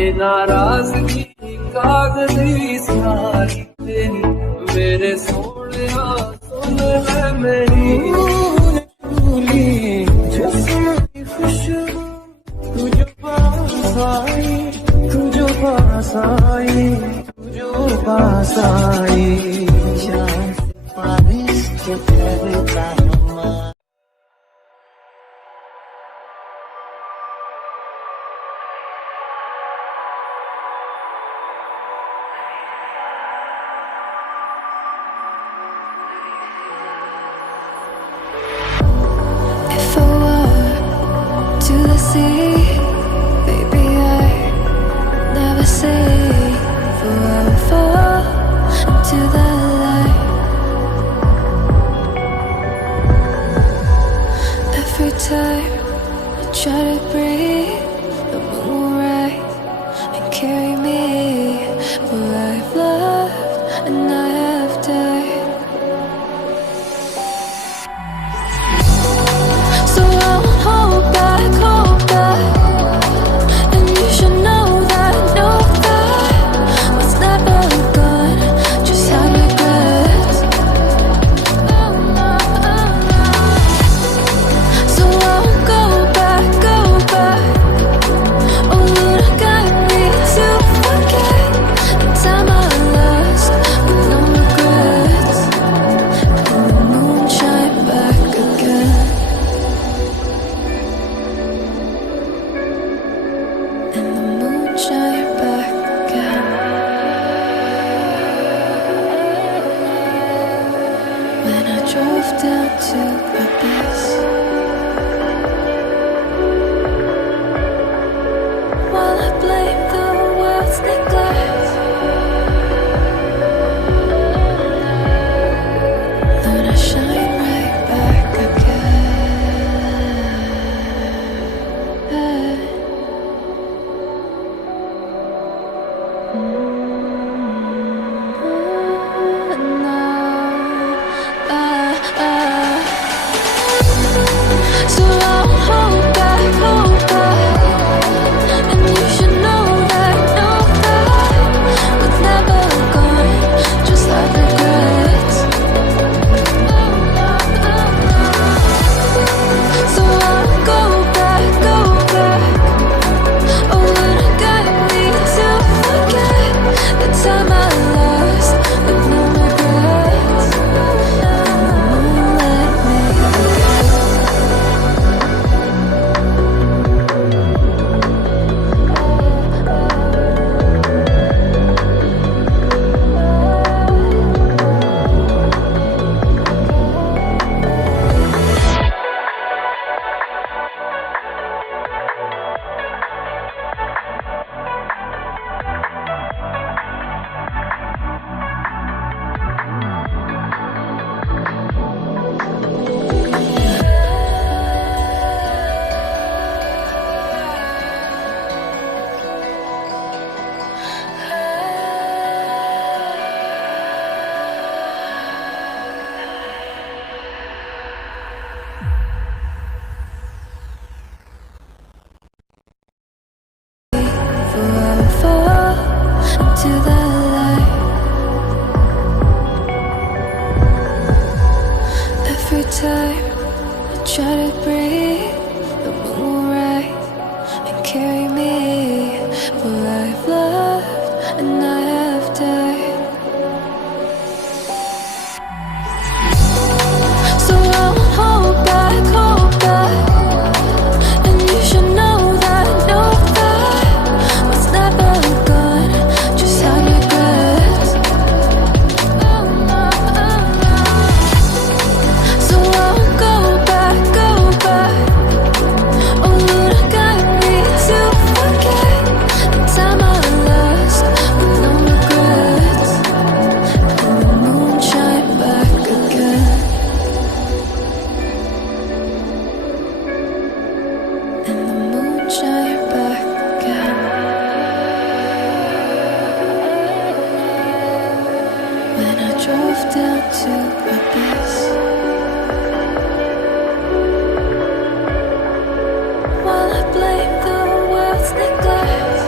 ये नाराजगी कागजी सारी तेरी मेरे सोने सुन ले मेरी भूली जिसकी खुशबू तू जो पास आई तू जो पास आई तू जो पास आई जान बारिश के करता Baby, I never say forever fall into the light. Every time I try to breathe, the moon will rise and carry me where I've loved and I have died. So I won't hold back, hold back. And you should know that what's never gone just had regrets. So I won't go back, go back. Oh, Lord, I got me to forget the time I lost with no regrets. And the moon shine back again. And the moon shine back again. When I drove down to Abyss, while I blame the world's neglect, then I shine right back again. So I'll hold back, hold back. And you should know that was never gone, just like regrets. So I'll go back, go back. Oh, Lord, I got me to forget the time I lost with no regrets. Let me fall into the light. Every time I try to breathe, the moon will rise and carry me where I've loved and I have died. So I won't hold back, hold back. And you should know that what's never gone just had regrets. So I won't go back, go back. Oh, Lord, I got me to forget the time I lost with no regrets. And the moon shine back again. And the moon shine back again. When I drove down to Abyss, while I blame the world's neglect,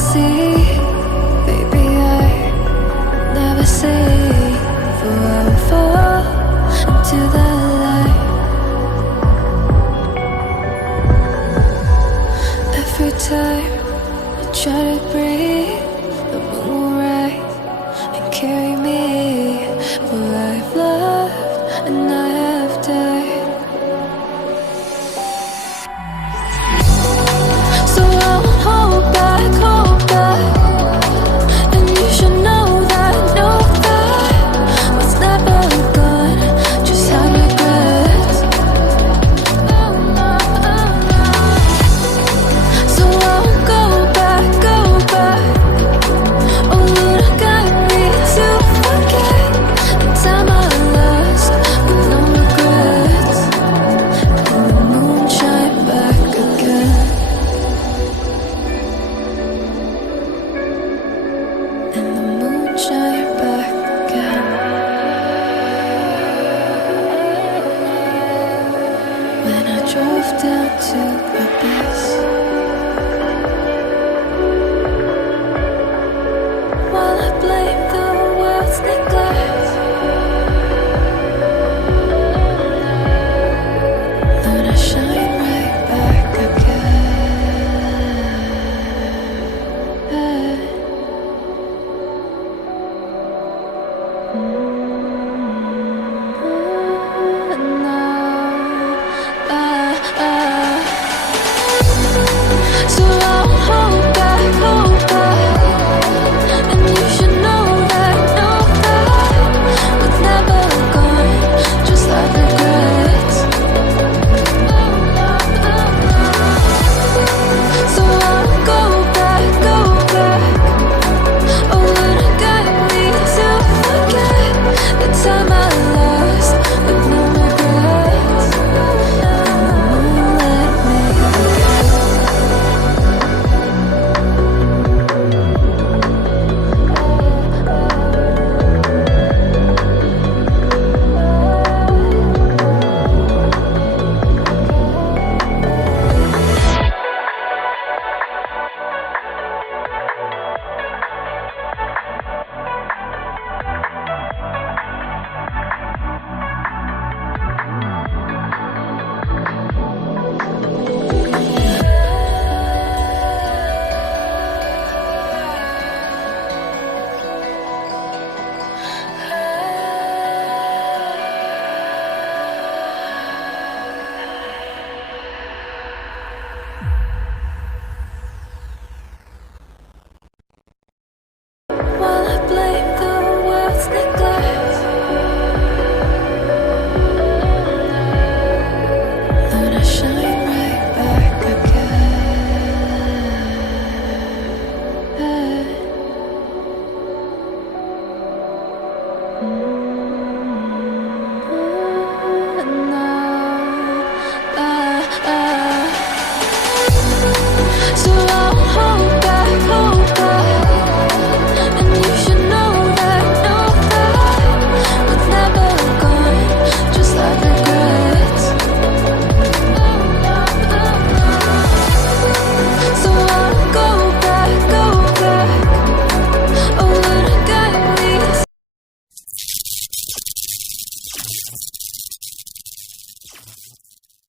see. Baby, I never say forever fall into the light. Every time I try to breathe,